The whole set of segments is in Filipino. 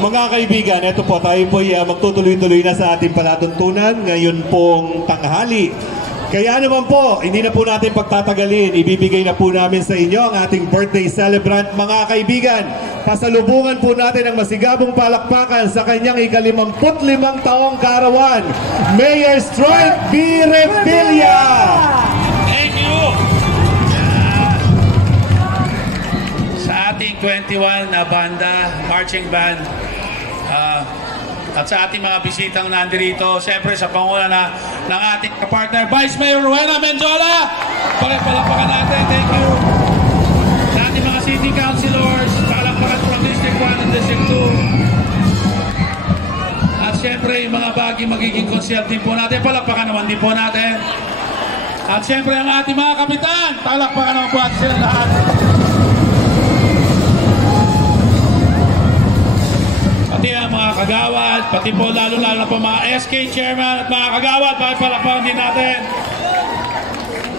Mga kaibigan, ito po, tayo po magtutuloy-tuloy na sa ating palatuntunan ngayon pong tanghali. Kaya naman po, hindi na po natin pagtatagalin. Ibibigay na po namin sa inyo ang ating birthday celebrant. Mga kaibigan, pasalubungan po natin ang masigabong palakpakan sa kanyang ika-55 taong kaarawan, Mayor Stroy B. Revilla. Thank you! Sa ating 21 na banda, marching band, at sa ating mga bisitang nandirito, siyempre sa panguna ng ating kapartner, Vice Mayor Rowena Menjola. Palakpakan natin, thank you. Sa ating mga city councilors, palakpakan from District 1 and District 2. At siyempre, yung mga bagay magiging consulting po natin, palakpakan naman din po natin. At siyempre, ang ating mga kapitan, palakpakan naman po natin sila lahat. Pati ang mga kagawad, pati po lalo-lalo na po mga SK chairman at mga kagawad, palakpakan din natin.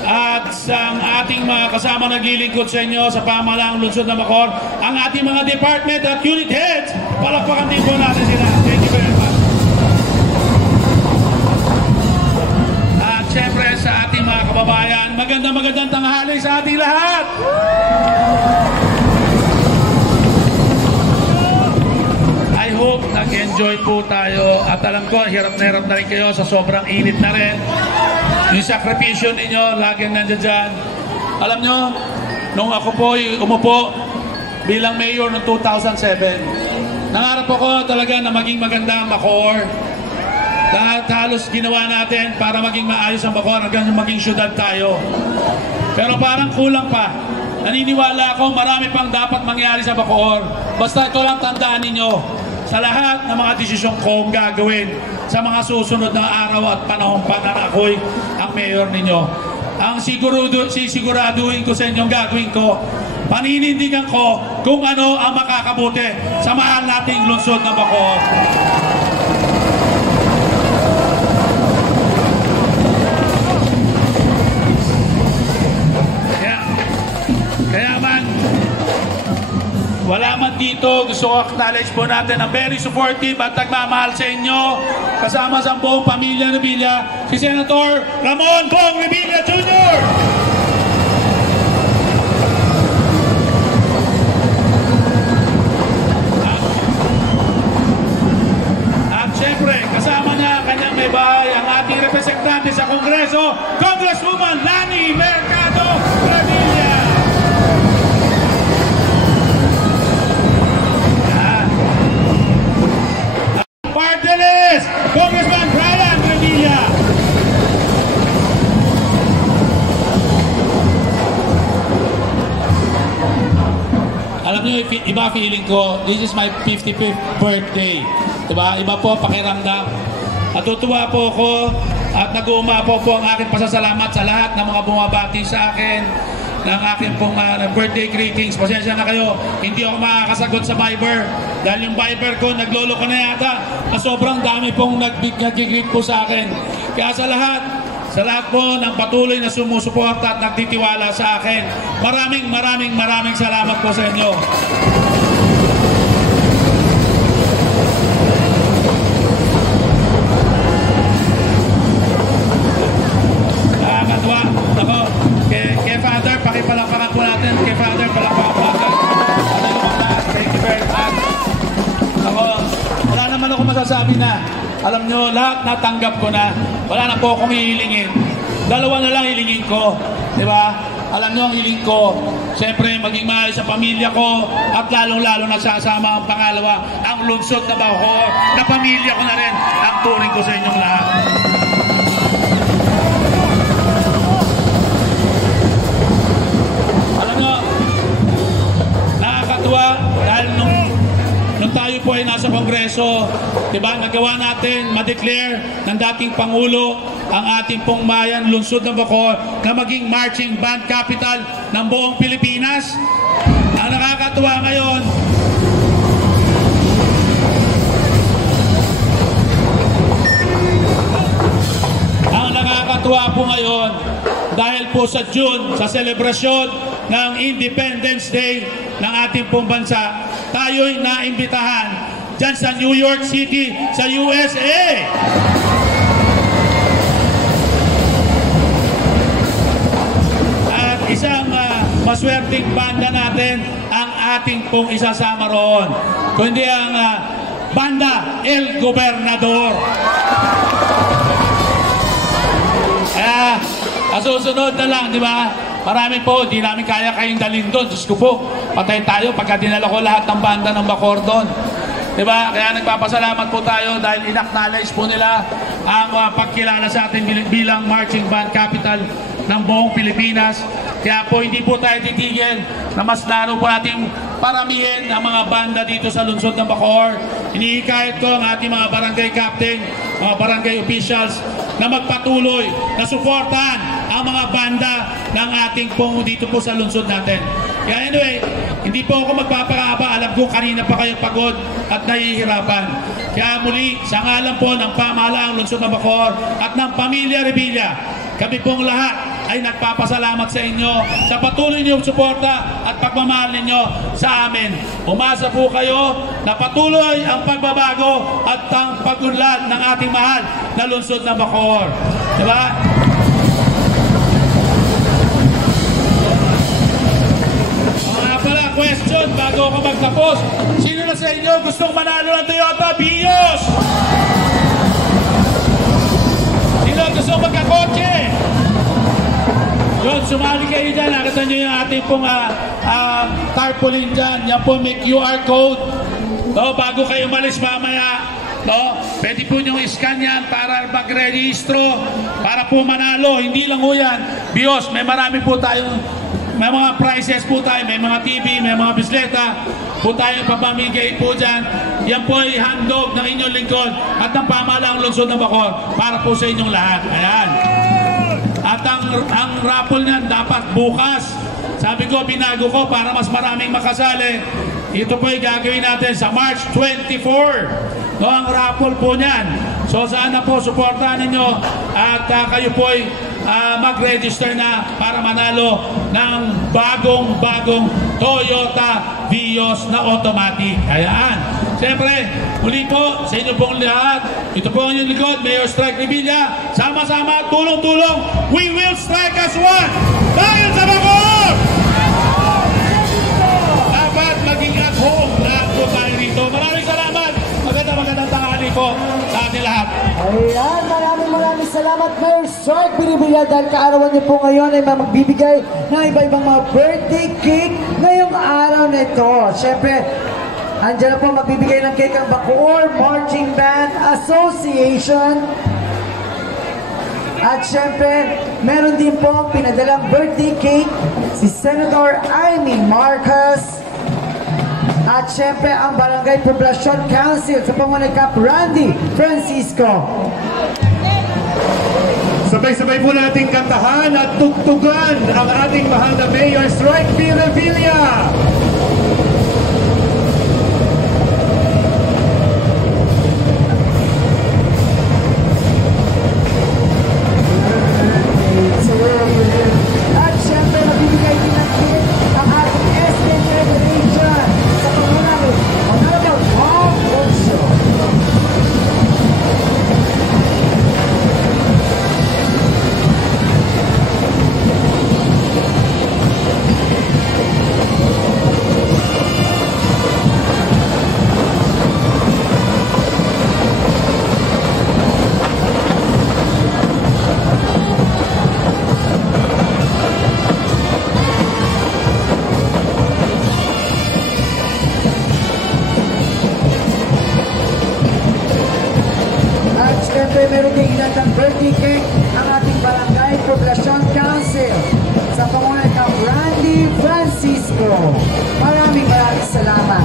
At sa ating mga kasama naglilingkod sa inyo sa pamahalaang lungsod ng Bacoor, ang ating mga department at unit heads, palakpakan din po natin sila. Thank you very much. At syempre sa ating mga kababayan, magandang tanghali sa ating lahat. I hope nag-enjoy po tayo at alam ko hirap na rin kayo sa sobrang init na rin. Yung sakripisyo ninyo laging nandiyan dyan. Alam nyo, nung ako po umupo bilang mayor noong 2007, nangarap ako talaga na maging maganda ang Bacoor. Lahat halos ginawa natin para maging maayos ang Bacoor hanggang maging syudad tayo. Pero parang kulang pa. Naniniwala ako marami pang dapat mangyari sa Bacoor. Basta ito lang tandaan ninyo. Sa lahat ng mga desisyon kong gagawin sa mga susunod na araw at panahon pa na ako'y ang mayor ninyo. Ang siguraduhin ko sa inyong gagawin ko, paninindigan ko kung ano ang makakabuti sa mahal nating lungsod ng Bacoor. Kaya man, wala man dito, gusto ko acknowledge po natin ang very supportive at nagmamahal sa inyo kasama sa buong pamilya Revilla, si Senator Ramon Bong Revilla Jr. At syempre, kasama niya kanyang may bahay ang ating representante sa Kongreso, Congresswoman Lani Mercado Revilla. Congressman Brian Revilla. Alam niyo, iba feeling ko, this is my 55th birthday. Diba? Iba po pakiramdam. Natutuwa po ako at nag-uumapo po ang aking pasasalamat sa lahat ng mga bumabati sa akin ng aking pong birthday greetings. Pasensya na kayo, hindi ako makakasagot sa Viber dahil yung Viber ko naglolo ko na yata na sobrang dami pong nag-greet po sa akin. Kaya sa lahat po ng patuloy na sumusuporta at nagtitiwala sa akin, maraming salamat po sa inyo. Kay Father, pakipalakpakan po natin. Kay Father, palakpakan po natin. Thank you very much. Wala naman ako masasabi na. Alam nyo, lahat natanggap ko na. Wala na po akong hihilingin. Dalawa na lang hilingin ko. Diba? Alam nyo, ang hiling ko, siyempre maging maayos sa pamilya ko at lalong-lalo nasasama ang pangalawa, ang lungsod na Bacoor, na pamilya ko na rin ang turing ko sa inyong lahat. Dahil nung tayo po ay nasa Kongreso, diba, nagawa natin ma-declare ng dating Pangulo ang ating pong mayan, lungsod ng Bacoor, na maging marching band capital ng buong Pilipinas. Ang nakakatuwa ngayon, po ngayon, dahil po sa June, sa selebrasyon ng Independence Day ng ating pong bansa, tayo'y naimbitahan dyan sa New York City, sa USA. At isang maswerteng banda natin ang ating pong isasama roon, kundi ang banda El Gobernador. Susunod na lang, di ba? Marami po, di namin kaya kayong dalhin doon. Diyos ko po, patay tayo pagka dinala ko lahat ng banda ng Bacoor doon. Di ba? Kaya nagpapasalamat po tayo dahil in-acknowledge po nila ang pagkilala sa atin bilang marching band capital ng buong Pilipinas. Kaya po hindi po tayo titigil na mas lalo po natin paramihin ang mga banda dito sa lungsod ng Bacoor. Inihikayat ko ang ating mga barangay captain, mga barangay officials na magpatuloy na suportahan ang mga banda ng ating pong dito po sa lungsod natin. Kaya anyway, hindi po ako magpapakaba. Alam ko kanina pa kayo pagod at nahihirapan. Kaya muli, sa ngalan po ng pamahalaang lungsod ng Bacoor at ng Pamilya Revilla, kami pong lahat ay nagpapasalamat sa inyo sa patuloy niyong suporta at pagmamahal ninyo sa amin. Umasa po kayo na patuloy ang pagbabago at ang pagunlad ng ating mahal na lungsod ng Bacoor. Diba? Mga pala, question bago ako magtapos. Sino na sa inyo gustong manalo ng Toyota Vios? Sino gustong magkakotse? Yun, sumali kayo dyan. Nakita nyo yung ating pong tarpaulin dyan. Yan po may QR code. No, bago kayo malis mamaya, no, pwede po nyo i-scan yan para mag-registro, para po manalo. Hindi lang ho yan. Bios, may marami po tayong, may mga prizes po tayo, may mga TV, may mga bisleta po tayong papamigay po dyan. Yan po ay handog ng inyong lingkod at ng pamahalaang lungsod ng Bacoor para po sa inyong lahat. Ayan. At ang raffle niyan dapat bukas. Sabi ko, binago ko para mas maraming makasali. Ito po ay gagawin natin sa March 24. No, ang raffle po niyan. So sana po suportahan ninyo at kayo po ay mag-register na para manalo ng bagong Toyota Vios na automatic. Ayan. Siyempre, muli po sa inyo pong lahat, ito po ang inyong likod, Mayor Strike Revilla. Sama-sama, tulong-tulong, we will strike as one! Dahil sa Bacoor! Dapat maging at home lahat po tayo rito. Maraming salamat! Magandang tanghali po sa ating lahat. Ayan, maraming salamat, Mayor Strike Revilla, dahil kaarawan niyo po ngayon ay magbibigay ng iba-ibang mga birthday cake ngayong araw nito. Siyempre, andyan na po magbibigay ng cake ang Bacoor Marching Band Association. At syempre, meron din po pinadalang birthday cake si Senator Amy Marcos. At syempre, ang Barangay Poblacion Council sa pangunahan ni Cap Randy Francisco. Sabay-sabay po nating kantahan at tugtugan ang ating mahal na Mayor Strike Revilla. At syempre, magbibigay din ng cake ang ating SK Federation sa pangunahan ni Honorable Paul Olso. Siyempre, meron din inatang birthday cake ang ating Barangay Poblacion Council sa pangunahan ni Randy Francisco. Maraming salamat.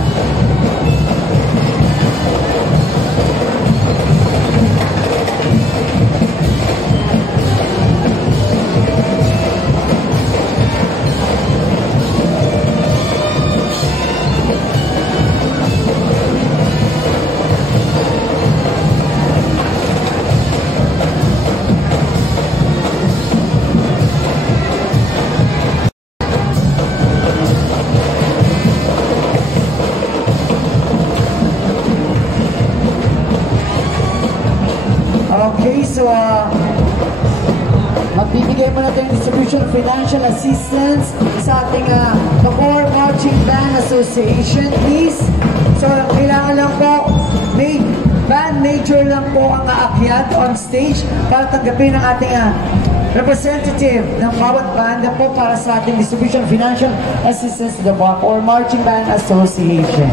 So, magbibigay mo na tayong distribution financial assistance sa ating Bacoor Marching Band Association, please. So, kailangan lang po, band major lang po ang aakyat on stage para tanggapin ang ating representative ng bawat banda po para sa ating distribution financial assistance to the Bacoor Marching Band Association.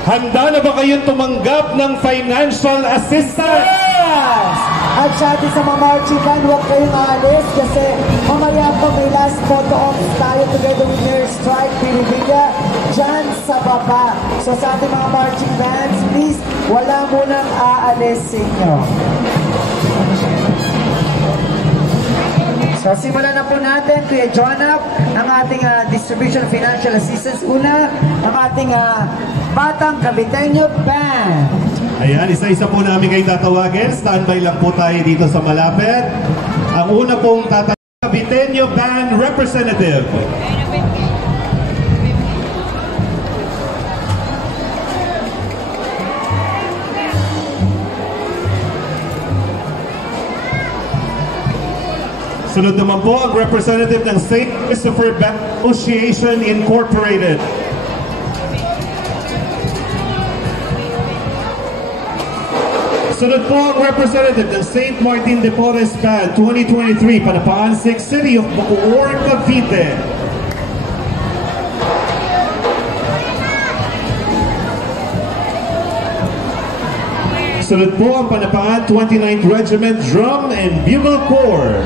Handa na ba kayong tumanggap ng financial assistance? Yes! At sa ating sa mga marching band, huwag kayong aalis kasi mamaya po may last photo ops tayo together with Mayor Strike Piribilla dyan sa baba. So sa ating mga marching bands, please, wala munang aalis sa inyo. So simulan na po natin, Kuya Jonap, ang ating distribution financial assistance. Una, ang ating Batang Caviteño Band. Ayan, isa-isa po namin kayo tatawagin. Standby lang po tayo dito sa malapit. Ang una pong tatawagin, Caviteño Band Representative. Sunod naman po ang representative ng St. Christopher Band Association Incorporated. Sunod po ang representative ng St. Martin de Porres Band 2023, Panapaan 6, City of Bacoor, Cavite. Sunod po ang Panapaan 29th Regiment Drum and Bugle Corps.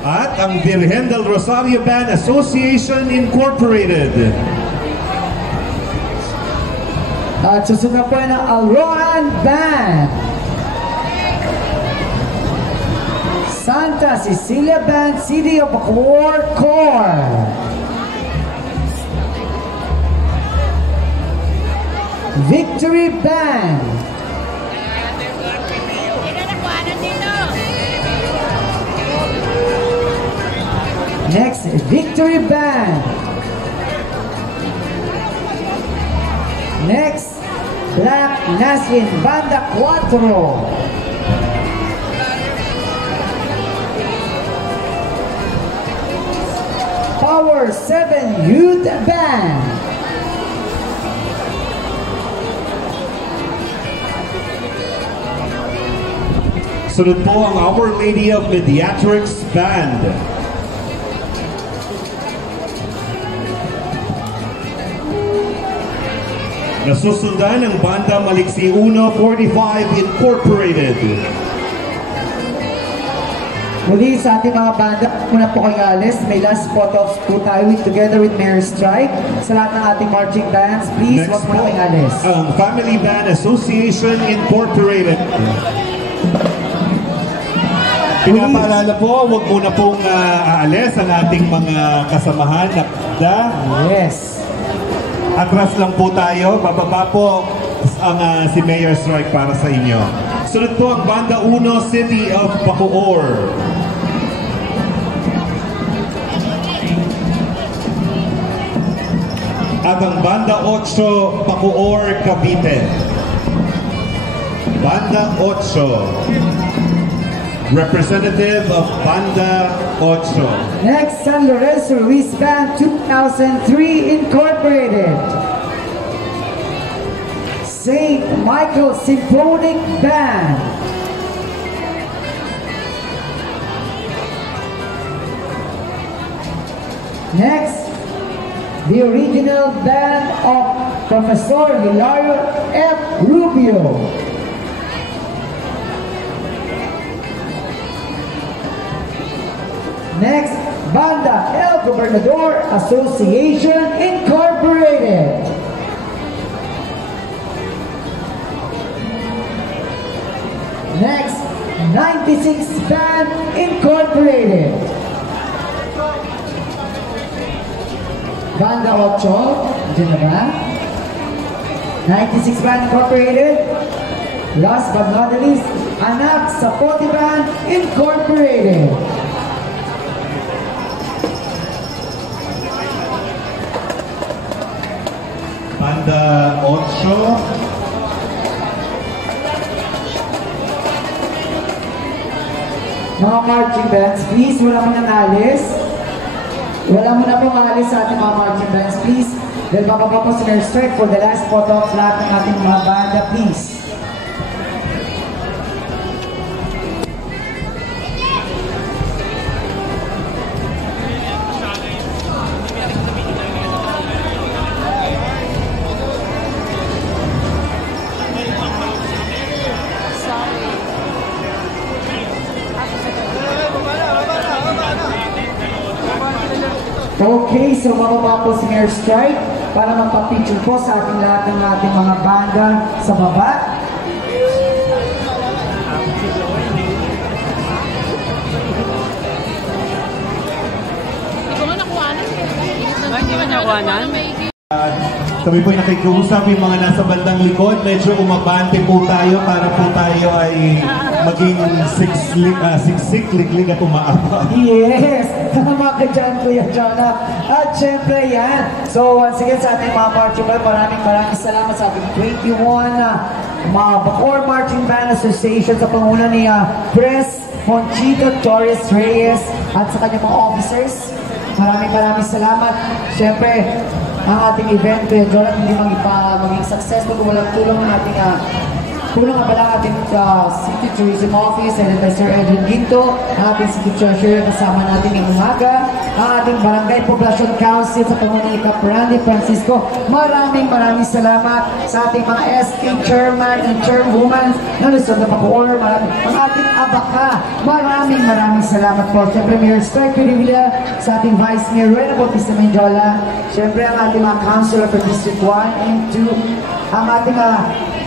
At ang Virgen del Rosario Band Association Incorporated. At susunod po ng Alroan Band. Santa Cecilia Band, City of Bacoor Corps. Victory Band. Next, Victory Band. Next, Black Naslin Banda 4. Power 7 Youth Band. Sunod po ang Our Lady of Mediatrix Band. Nasusundan ang Banda Maliksi 145 Incorporated. Muli sa ating mga banda, muna po kayo alis. May last photos po tayo together with Mayor Strike. Sa lahat ng ating marching bands, please, Next wag po po, kayong alis. ang Family Band Association Incorporated. Pinapaalala po, huwag muna pong aalis ang ating mga kasamahan na banda. Yes. Atras lang po tayo, bababa po ang si Mayor Strike para sa inyo. Sunod po ang Banda 1 City of Bacoor. At ang Banda 8 Bacoor, Cavite. Banda 8. Representative of Banda 8. Next, San Lorenzo Ruiz Band 2003 Incorporated. St. Michael Symphonic Band. Next, the original band of Professor Hilario F. Rubio. Next, Banda El Gobernador Association Incorporated. Next, 96 Band Incorporated. Banda 8, dyan na ba? 96 Band Incorporated. Last but not the least, Anak Sapoti Band Incorporated. Banda 8. Mga marching bands, please, wala mo nang alis. Wala mo na pong alis sa ating mga marching bands, please. Dahil bababa po si Mayor Strike for the last photo flat ng ating mga banda, please. Okay, so bababa po si Mayor Strike para magpa-picture po sa ating lahat ng ating mga banda sa baba. Hindi mo nakuhanan? Kami po ay nakikiusap yung mga nasa bandang likod. Medyo umabante po tayo para po tayo ay maging siksik-liklik at umaaba. Yes! Tama ka dyan, Kuya Jonah. At syempre yan. So once again sa ating mga marching band, maraming salamat sa ating 21 mga Bacoor Marching Band Association sa pangunan ni Pres Conchito Torres Reyes at sa kanyang mga officers. Maraming salamat. Syempre, ang ating event, Kuya Jonah, hindi maging successful kung walang tulong ng ating Kulang nga pala ang ating City Tourism Office, headed by Sir Edwin Ginto, ang ating City Treasurer, kasama natin yung umaga, ang ating Barangay Poblacion Council sa pangunan ni Cap Randy Francisco. Maraming salamat sa ating mga SK Chairman and Chairwoman ng Luzon na Bacoor, ang ating Abaka. Maraming salamat po. Siyempre, Mayor Strike Pirivilla, sa ating Vice Mayor Rena Bautista Menjola, siyempre ang ating mga Councilor for District 1 and 2, ang ating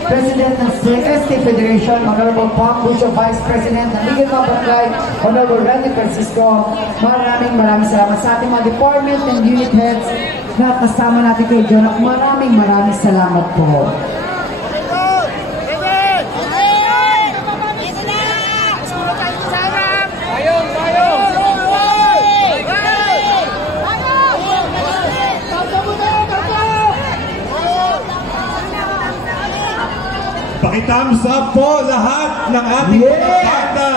President ng SK Federation, Honorable Pam Bucho, Vice President ng Liga ng Barangay, Honorable Randy Francisco. Maraming salamat sa ating mga department and unit heads na kasama natin kay Jonah. Maraming salamat po. Paki-thumbs up po lahat ng ating banda.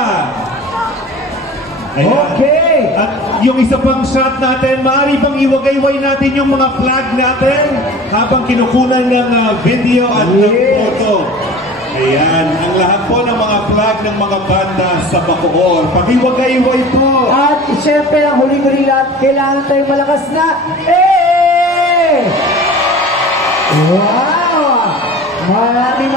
Okay. At yung isa pang shot natin, maaari bang iwagay-way natin yung mga flag natin habang kinukunan ng video at ng photo. Ayan, ang lahat po ng mga flag ng mga banda sa Bacoor. Pakiwagay-way po. At syempre, ang huling lahat, kailangan tayong malakas na Wow! Maraming.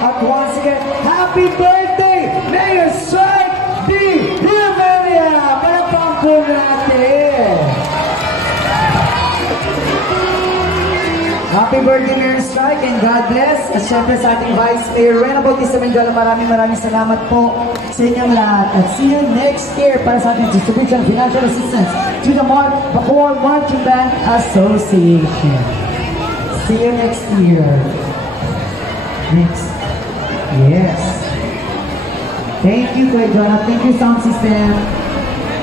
At once again, happy birthday, Mayor Strike D. Rivera! Palapang po natin! Happy birthday, Mayor Strike, and God bless. At syempre sa ating Vice Mayor Rena Bautista Menjola, maraming salamat po sa inyong lahat. At see you next year para sa ating distribution financial assistance to the Bacoor Marching Band Association. See you next year. Yes. Thank you, Kuya Jonah. Thank you, sound system.